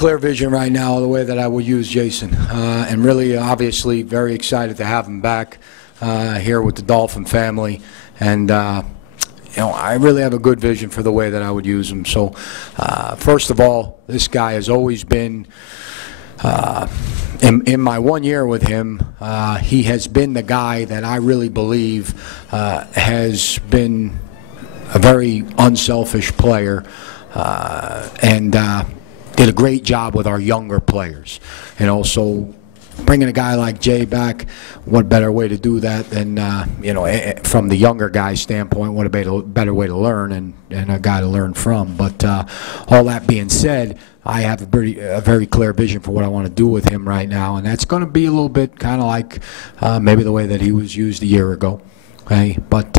clear vision right now of the way that I would use Jason, and really, obviously, very excited to have him back here with the Dolphin family, and you know, I really have a good vision for the way that I would use him. So, first of all, this guy has always been, in my 1 year with him, he has been the guy that I really believe has been a very unselfish player, and did a great job with our younger players. You know, so bringing a guy like Jay back, what better way to do that than, you know, from the younger guy's standpoint, what a better way to learn and a guy to learn from. But all that being said, I have a very clear vision for what I want to do with him right now, and that's going to be a little bit kind of like maybe the way that he was used a year ago. Okay? But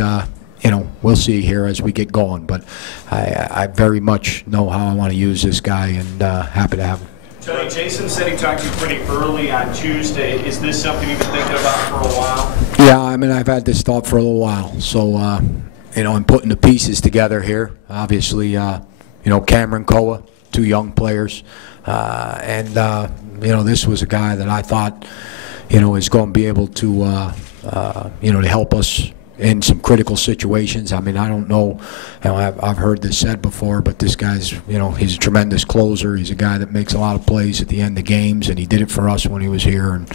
you know, we'll see here as we get going. But I very much know how I want to use this guy, and happy to have him. Tony, Jason said he talked to you pretty early on Tuesday. Is this something you've been thinking about for a while? Yeah, I mean, I've had this thought for a little while. So, you know, I'm putting the pieces together here. Obviously, you know, Cameron Koa, 2 young players. And, you know, this was a guy that I thought, you know, is going to be able to, you know, to help us in some critical situations. I mean, I don't know, you know, I've heard this said before, but this guy's, you know, he's a tremendous closer. He's a guy that makes a lot of plays at the end of games, and he did it for us when he was here. And,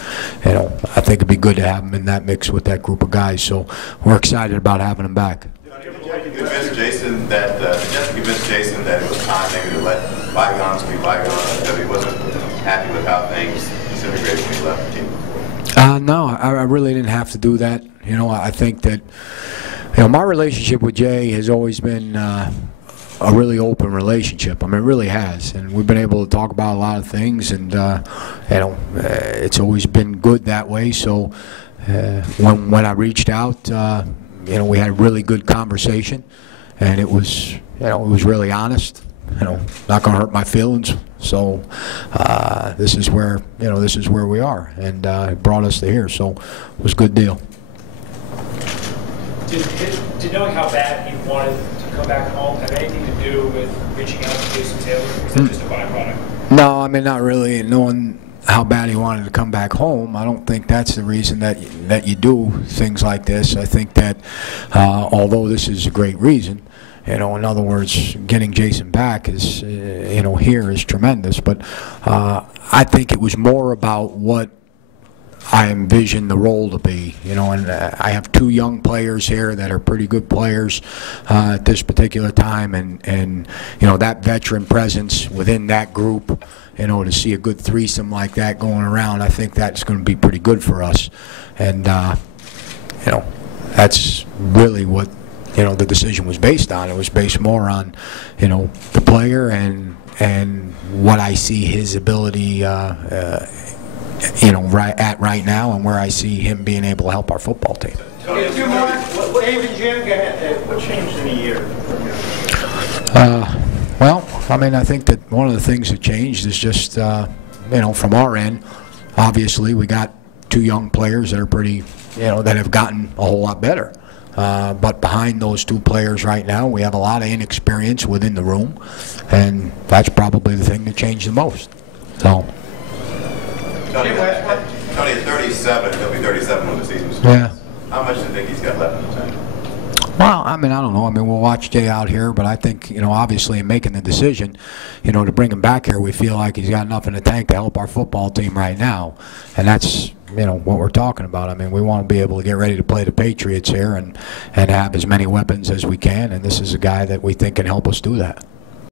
you know, I think it'd be good to have him in that mix with that group of guys. So we're excited about having him back. Did you convince Jason that it was time maybe to let bygones be bygones, because he wasn't happy with how things disintegrated when he left the team? No, I really didn't have to do that. You know, I think that, you know, my relationship with Jay has always been a really open relationship. I mean, it really has, and we've been able to talk about a lot of things, and you know, it's always been good that way. So when I reached out, you know, we had a really good conversation, and it was, you know, it was really honest. You know, not going to hurt my feelings. So this is where, you know, this is where we are, and it brought us to here. So it was a good deal. Did knowing how bad he wanted to come back home have anything to do with reaching out to Jason Taylor, or is that just a byproduct? No, I mean, not really. Knowing how bad he wanted to come back home, I don't think that's the reason that you do things like this. I think that although this is a great reason, you know, in other words, getting Jason back is, you know, here is tremendous. But I think it was more about what I envisioned the role to be, you know, and I have 2 young players here that are pretty good players at this particular time, and you know, that veteran presence within that group, you know, to see a good threesome like that going around, I think that's going to be pretty good for us, and you know, that's really what, you know, the decision was based on. It was based more on, you know, the player and what I see his ability, you know, right now, and where I see him being able to help our football team. David, Jim, what changed in a year from here? Well, I mean, I think that one of the things that changed is just, you know, from our end, obviously we got 2 young players that are pretty, you know, that have gotten a whole lot better. But behind those 2 players right now, we have a lot of inexperience within the room, and that's probably the thing that changed the most. So. Tony, at 37, he'll be 37 when the season starts. Yeah. How much do you think he's got left in the tank? Well, I mean, I don't know. I mean, we'll watch Jay out here, but I think, you know, obviously in making the decision, you know, to bring him back here, we feel like he's got enough in the tank to help our football team right now. And that's, you know, what we're talking about. I mean, we want to be able to get ready to play the Patriots here and have as many weapons as we can, and this is a guy that we think can help us do that.